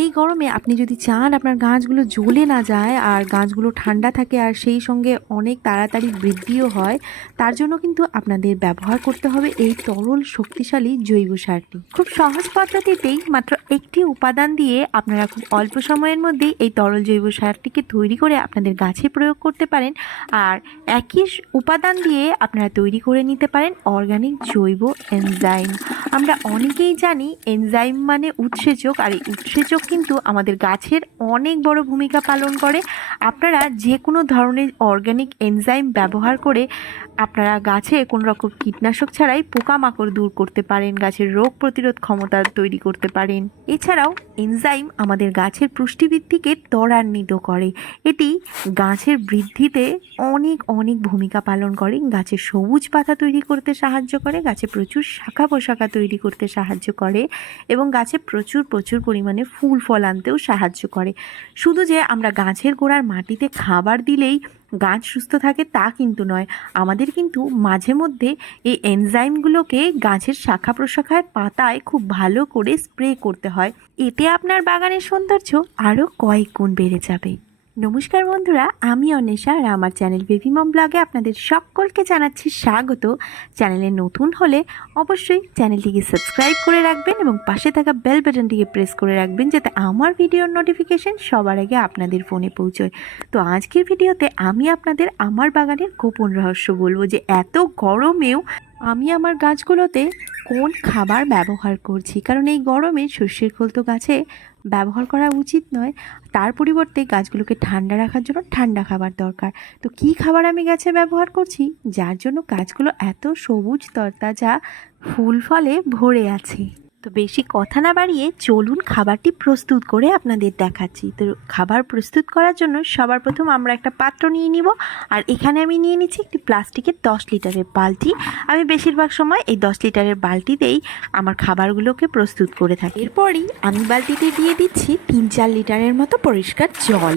এই গরমে আপনি যদি চান আপনার গাছগুলো জ্বলে না যায় আর গাছগুলো ঠান্ডা থাকে আর সেই সঙ্গে অনেক তাড়াতাড়ি বৃদ্ধিও হয়, তার জন্য কিন্তু আপনাদের ব্যবহার করতে হবে এই তরল শক্তিশালী জৈব সারটি। খুব সহজ পদ্ধতিতেই মাত্র একটি উপাদান দিয়ে আপনারা খুব অল্প সময়ের মধ্যেই এই তরল জৈব সারটিকে তৈরি করে আপনাদের গাছে প্রয়োগ করতে পারেন আর একই উপাদান দিয়ে আপনারা তৈরি করে নিতে পারেন অর্গানিক জৈব এনজাইম। আমরা অনেকেই জানি এনজাইম মানে উৎসেচক আর এই উৎসেচক কিন্তু আমাদের গাছের অনেক বড় ভূমিকা পালন করে। আপনারা যে কোনো ধরনের অর্গ্যানিক এনজাইম ব্যবহার করে আপনারা গাছে কোনো রকম কীটনাশক ছাড়াই পোকামাকড় দূর করতে পারেন, গাছের রোগ প্রতিরোধ ক্ষমতা তৈরি করতে পারেন। এছাড়াও এনজাইম আমাদের গাছের পুষ্টিবৃদ্ধিকে ত্বরান্বিত করে। এটি গাছের বৃদ্ধিতে অনেক অনেক ভূমিকা পালন করে গাছের সবুজ পাতা তৈরি করতে সাহায্য করে, গাছে প্রচুর শাখা পোশাখা তৈরি করতে সাহায্য করে এবং গাছে প্রচুর প্রচুর পরিমাণে ফুল ফল আনতেও সাহায্য করে। শুধু যে আমরা গাছের গোড়ার মাটিতে খাবার দিলেই গাছ সুস্থ থাকে তা কিন্তু নয়। আমাদের কিন্তু মাঝে মধ্যে এই এনজাইমগুলোকে গাছের শাখা প্রশাখায় পাতায় খুব ভালো করে স্প্রে করতে হয়। এতে আপনার বাগানের সৌন্দর্য আরও কয়েক গুণ বেড়ে যাবে। নমস্কার বন্ধুরা, আমি অন্বেষা আর আমার চ্যানেল বেবি মম ব্লগে আপনাদের সকলকে জানাচ্ছি স্বাগত। চ্যানেলে নতুন হলে অবশ্যই চ্যানেলটিকে সাবস্ক্রাইব করে রাখবেন এবং পাশে থাকা বেল বাটনটিকে প্রেস করে রাখবেন যাতে আমার ভিডিওর নোটিফিকেশন সবার আগে আপনাদের ফোনে পৌঁছয়। তো আজকের ভিডিওতে আমি আপনাদের আমার বাগানের গোপন রহস্য বলব যে এত গরমেও আমি আমার গাছগুলোতে কোন খাবার ব্যবহার করছি? কারণ এই গরমে শস্যের খোল তো গাছে ব্যবহার করা উচিত নয়। তার পরিবর্তে গাছগুলোকে ঠান্ডা রাখার জন্য ঠান্ডা খাবার দরকার। তো কি খাবার আমি গাছে ব্যবহার করছি? যার জন্য গাছগুলো এত সবুজ তরতাজা ফুল ফলে ভরে আছে। তো বেশি কথা না বাড়িয়ে চলুন খাবারটি প্রস্তুত করে আপনাদের দেখাচ্ছি। তো খাবার প্রস্তুত করার জন্য সবার প্রথম আমরা একটা পাত্র নিয়ে নিব। আর এখানে আমি নিয়ে নিচ্ছি একটি প্লাস্টিকের দশ লিটারের বালতি। আমি বেশিরভাগ সময় এই দশ লিটারের বালতিতেই আমার খাবারগুলোকে প্রস্তুত করে থাকি। এরপরই আমি বালতিতে দিয়ে দিচ্ছি তিন চার লিটারের মতো পরিষ্কার জল।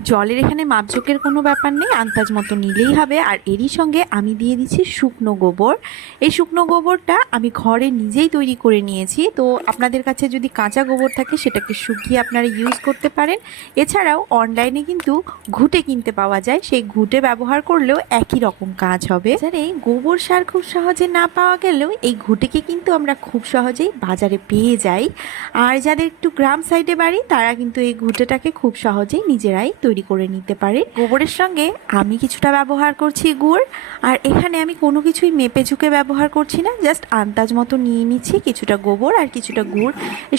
জলের এখানে মাপঝোঁকের কোনো ব্যাপার নেই, আন্দাজ মতো নিলেই হবে। আর এরই সঙ্গে আমি দিয়ে দিচ্ছি শুকনো গোবর। এই শুকনো গোবরটা আমি ঘরে নিজেই তৈরি করে নিয়েছি। তো আপনাদের কাছে যদি কাঁচা গোবর থাকে, সেটাকে শুকিয়ে আপনারা ইউজ করতে পারেন। এছাড়াও অনলাইনে কিন্তু ঘুটে কিনতে পাওয়া যায়। সেই ঘুটে ব্যবহার করলেও একই রকম কাজ হবে। এছাড়া গোবর সার খুব সহজে না পাওয়া গেলেও এই ঘুটেকে কিন্তু আমরা খুব সহজেই বাজারে পেয়ে যাই। আর যাদের একটু গ্রাম সাইডে বাড়ি, তারা কিন্তু এই ঘুটেটাকে খুব সহজেই নিজেরাই তৈরি করে নিতে পারে। গোবরের সঙ্গে আমি কিছুটা ব্যবহার করছি গুড়, আর এখানে আমি কোনো কিছুই মেপে ঝুঁকে ব্যবহার করছি না, জাস্ট আন্দাজ মতো নিয়ে নিচ্ছি কিছুটা গোবর আর কিছুটা গুড়।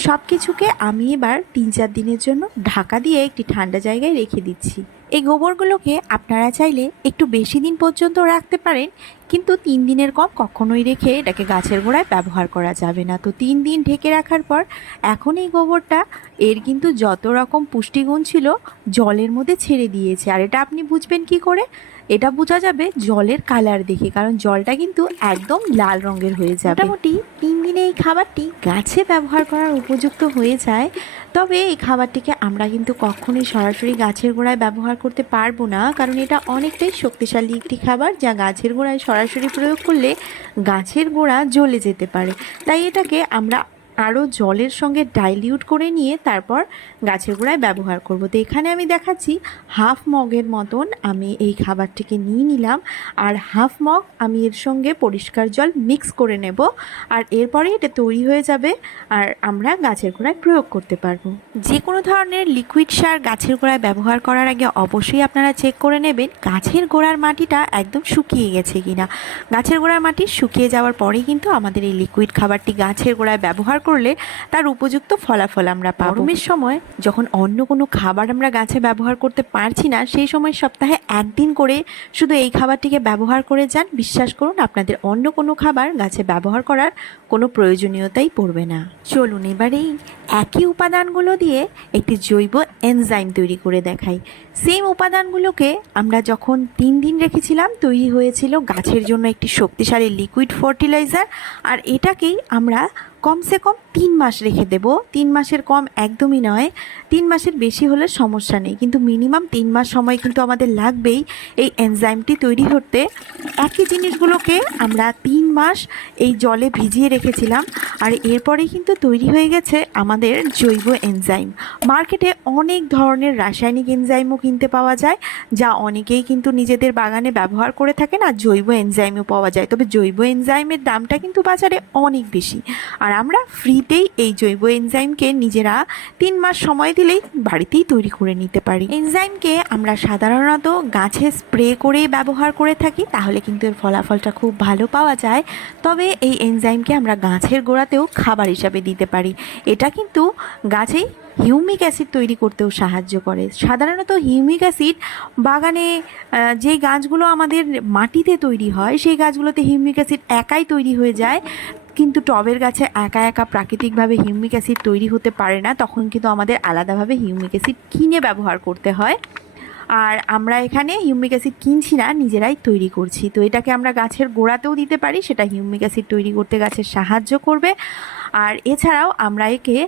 সব কিছুকে আমি এবার তিন চার দিনের জন্য ঢাকা দিয়ে একটি ঠান্ডা জায়গায় রেখে দিচ্ছি। এই গোবরগুলোকে আপনারা চাইলে একটু বেশি দিন পর্যন্ত রাখতে পারেন, কিন্তু তিন দিনের কম কখনোই রেখে এটাকে গাছের গোড়ায় ব্যবহার করা যাবে না। তো তিন দিন ঢেকে রাখার পর এখন এই গোবরটা এর কিন্তু যত রকম পুষ্টিগুণ ছিল জলের মধ্যে ছেড়ে দিয়েছে। আর এটা আপনি বুঝবেন কি করে? এটা বোঝা যাবে জলের কালার দেখে, কারণ জলটা কিন্তু একদম লাল রঙের হয়ে যাবে। মোটামুটি তিন দিনে এই খাবারটি গাছে ব্যবহার করার উপযুক্ত হয়ে যায়। তবে এই খাবারটিকে আমরা কিন্তু কখনোই সরাসরি গাছের গোড়ায় ব্যবহার করতে পারব না, কারণ এটা অনেকটাই শক্তিশালী একটি খাবার যা গাছের গোড়ায় সরাসরি প্রয়োগ করলে গাছের গোড়া জ্বলে যেতে পারে। তাই এটাকে আমরা আরও জলের সঙ্গে ডাইলিউট করে নিয়ে তারপর গাছের গোড়ায় ব্যবহার করব। তো এখানে আমি দেখাচ্ছি হাফ মগের মতন আমি এই খাবারটিকে নিয়ে নিলাম আর হাফ মগ আমি এর সঙ্গে পরিষ্কার জল মিক্স করে নেব আর এরপরে এটা তৈরি হয়ে যাবে আর আমরা গাছের গোড়ায় প্রয়োগ করতে পারব। যে কোনো ধরনের লিকুইড সার গাছের গোড়ায় ব্যবহার করার আগে অবশ্যই আপনারা চেক করে নেবেন গাছের গোড়ার মাটিটা একদম শুকিয়ে গেছে কিনা। গাছের গোড়ার মাটি শুকিয়ে যাওয়ার পরেই কিন্তু আমাদের এই লিকুইড খাবারটি গাছের গোড়ায় ব্যবহার করলে তার উপযুক্ত ফলাফল আমরা পাবো। গরমের সময় যখন অন্য কোনো খাবার আমরা গাছে ব্যবহার করতে পারছি না, সেই সময় সপ্তাহে একদিন করে শুধু এই খাবারটিকে ব্যবহার করে যান। বিশ্বাস করুন, আপনাদের অন্য কোনো খাবার গাছে ব্যবহার করার কোনো প্রয়োজনীয়তাই পড়বে না। চলুন এবার এই একই উপাদানগুলো দিয়ে একটি জৈব এনজাইম তৈরি করে দেখাই। সেম উপাদানগুলোকে আমরা যখন তিন দিন রেখেছিলাম, তৈরি হয়েছিল গাছের জন্য একটি শক্তিশালী লিকুইড ফার্টিলাইজার আর এটাকেই আমরা কমসে কম তিন মাস রেখে দেব। তিন মাসের কম একদমই নয়। তিন মাসের বেশি হলে সমস্যা নেই। কিন্তু মিনিমাম তিন মাস সময় কিন্তু আমাদের লাগবেই এই এনজাইমটি তৈরি হতে একই জিনিসগুলোকে আমরা তিন মাস এই জলে ভিজিয়ে রেখেছিলাম। আর এরপরেই কিন্তু তৈরি হয়ে গেছে আমাদের জৈব এনজাইম মার্কেটে অনেক ধরনের রাসায়নিক এনজাইমও কিনতে পাওয়া যায়, যা অনেকেই কিন্তু নিজেদের বাগানে ব্যবহার করে থাকেন আর জৈব এনজাইমও পাওয়া যায়। তবে জৈব এনজাইমের দামটা কিন্তু বাজারে অনেক বেশি। আর আমরা ফ্রিতেই এই জৈব এনজাইমকে নিজেরা তিন মাস সময় দিলেই বাড়িতেই তৈরি করে নিতে পারি। এনজাইমকে আমরা সাধারণত গাছে স্প্রে করেই ব্যবহার করে থাকি, তাহলে কিন্তু এর ফলাফলটা খুব ভালো পাওয়া যায়। তবে এই এনজাইমকে আমরা গাছের গোড়াতেও খাবার হিসাবে দিতে পারি। এটা কিন্তু গাছেই হিউমিক অ্যাসিড তৈরি করতেও সাহায্য করে। সাধারণত হিউমিক অ্যাসিড বাগানে যে গাছগুলো আমাদের মাটিতে তৈরি হয়, সেই গাছগুলোতে হিউমিক অ্যাসিড একাই তৈরি হয়ে যায়। কিন্তু টবের গাছে একা একা প্রাকৃতিকভাবে হিউমিক অ্যাসিড তৈরি হতে পারে না, তখন কিন্তু আমাদের আলাদাভাবে হিউমিক অ্যাসিড কিনে ব্যবহার করতে হয়। আর আমরা এখানে হিউমিক অ্যাসিড কিনছি না, নিজেরাই তৈরি করছি। তো এটাকে আমরা গাছের গোড়াতেও দিতে পারি, সেটা হিউমিক অ্যাসিড তৈরি করতে গাছের সাহায্য করবে। আর এছাড়াও আমরা একে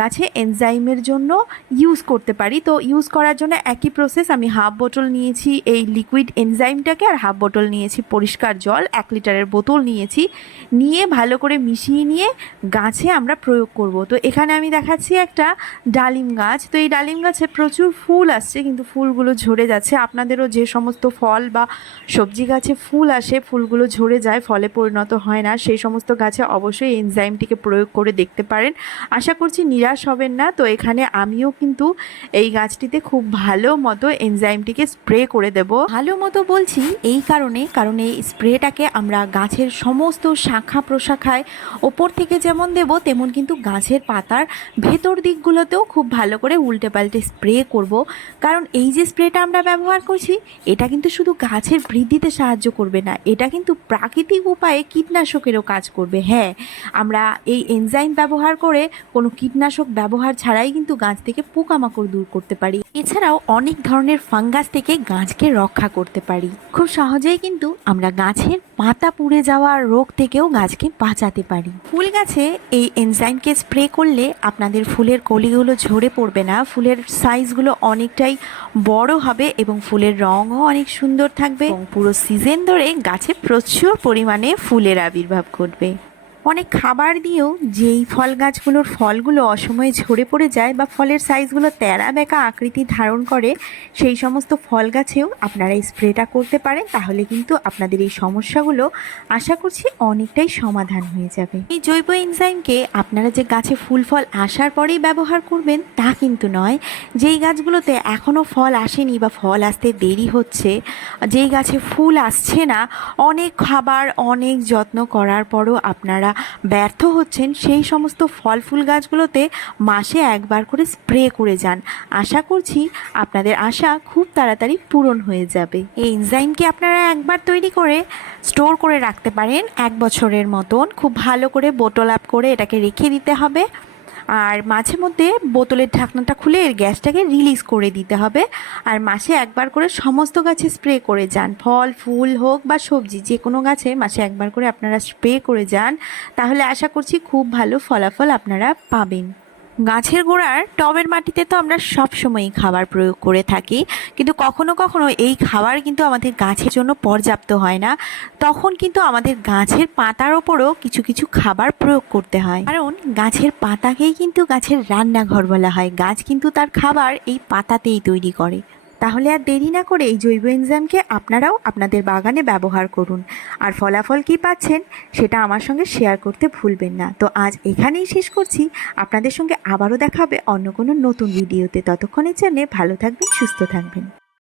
গাছে এনজাইমের জন্য ইউজ করতে পারি। তো ইউজ করার জন্য একই প্রসেস আমি হাফ বোতল নিয়েছি এই লিকুইড এনজাইমটাকে আর হাফ বোতল নিয়েছি পরিষ্কার জল, এক লিটারের বোতল নিয়েছি। নিয়ে ভালো করে মিশিয়ে নিয়ে গাছে আমরা প্রয়োগ করব। তো এখানে আমি দেখাচ্ছি একটা ডালিম গাছ। তো এই ডালিম গাছে প্রচুর ফুল আসছে, কিন্তু ফুলগুলো ঝরে যাচ্ছে। আপনাদেরও যে সমস্ত ফল বা সবজি গাছে ফুল আসে, ফুলগুলো ঝরে যায়, ফলে পরিণত হয় না। সেই সমস্ত গাছে অবশ্যই এনজাইমটিকে প্রয়োগ করে দেখতে পারেন। আশা করছি নিরাশ হবেন না। তো এখানে আমিও কিন্তু এই গাছটিতে খুব ভালো মতো এনজাইমটিকে স্প্রে করে দেব। ভালো মতো বলছি এই কারণে, কারণ এই স্প্রেটাকে আমরা গাছের সমস্ত শাখা প্রশাখায় ওপর থেকে যেমন দেব, তেমন কিন্তু গাছের পাতার ভেতর দিকগুলোতেও খুব ভালো করে উল্টে পাল্টে স্প্রে করব। কারণ এই যে স্প্রেটা আমরা ব্যবহার করছি, এটা কিন্তু শুধু গাছের বৃদ্ধিতে সাহায্য করবে না, এটা কিন্তু প্রাকৃতিক উপায়ে কীটনাশকেরও কাজ করবে। হ্যাঁ আমরা এই এনজাইম ব্যবহার করে কোনো কীটনাশক ব্যবহার ছাড়াই কিন্তু গাছ থেকে পোকামাকড় দূর করতে পারি। এছাড়াও অনেক ধরনের ফাঙ্গাস থেকে গাছকে রক্ষা করতে পারি। খুব সহজেই কিন্তু আমরা গাছের পাতা পুড়ে যাওয়ার রোগ থেকেও গাছকে বাঁচাতে পারি। ফুল গাছে এই এনজাইমকে স্প্রে করলে আপনাদের ফুলের কলিগুলো ঝরে পড়বে না। ফুলের সাইজগুলো অনেকটাই বড় হবে এবং ফুলের রঙও অনেক সুন্দর থাকবে পুরো সিজন ধরে গাছে প্রচুর পরিমাণে ফুলের আবির্ভাব ঘটবে। অনেক খাবার দিয়েও যেই ফল গাছগুলোর ফলগুলো অসময়ে ঝরে পড়ে যায় বা ফলের সাইজগুলো তেরা বেঁকা আকৃতি ধারণ করে, সেই সমস্ত ফল গাছেও আপনারা স্প্রেটা করতে পারেন। তাহলে কিন্তু আপনাদের এই সমস্যাগুলো আশা করছি অনেকটাই সমাধান হয়ে যাবে। এই জৈব এনজাইমকে আপনারা যে গাছে ফুল ফল আসার পরেই ব্যবহার করবেন, তা কিন্তু নয়। যেই গাছগুলোতে এখনও ফল আসেনি বা ফল আসতে দেরি হচ্ছে, যেই গাছে ফুল আসছে না, অনেক খাবার অনেক যত্ন করার পরও আপনারা ব্যর্থ হচ্ছেন, সেই সমস্ত ফল ফুল গাছগুলোতে মাসে একবার করে স্প্রে করে যান। আশা করছি আপনাদের আশা খুব তাড়াতাড়ি পূরণ হয়ে যাবে। এই এনজাইমকে আপনারা একবার তৈরি করে স্টোর করে রাখতে পারেন এক বছরের মতন। খুব ভালো করে বোটল আপ করে এটাকে রেখে দিতে হবে। আর মাঝে মধ্যে বোতলের ঢাকনাটা খুলে এর গ্যাসটাকে রিলিজ করে দিতে হবে। আর মাসে একবার করে সমস্ত গাছে স্প্রে করে যান। ফল, ফুল হোক বা সবজি যে কোনো গাছে মাসে একবার করে আপনারা স্প্রে করে যান। তাহলে আশা করছি খুব ভালো ফলাফল আপনারা পাবেন। গাছের গোড়ার টবের মাটিতে তো আমরা সব সময়ই খাবার প্রয়োগ করে থাকি, কিন্তু কখনো কখনো এই খাবার কিন্তু আমাদের গাছের জন্য পর্যাপ্ত হয় না। তখন কিন্তু আমাদের গাছের পাতার ওপরও কিছু কিছু খাবার প্রয়োগ করতে হয়। কারণ গাছের পাতাকেই কিন্তু গাছের রান্নাঘর বলা হয়। গাছ কিন্তু তার খাবার এই পাতাতেই তৈরি করে। তাহলে আর দেরি না করে এই জৈব এনজাইমকে আপনারাও আপনাদের বাগানে ব্যবহার করুন। আর ফলাফল কি পাচ্ছেন, সেটা আমার সঙ্গে শেয়ার করতে ভুলবেন না। তো আজ এখানেই শেষ করছি। আপনাদের সঙ্গে আবারও দেখাবে অন্য কোনো নতুন ভিডিওতে। ততক্ষণের জন্যে ভালো থাকবেন, সুস্থ থাকবেন।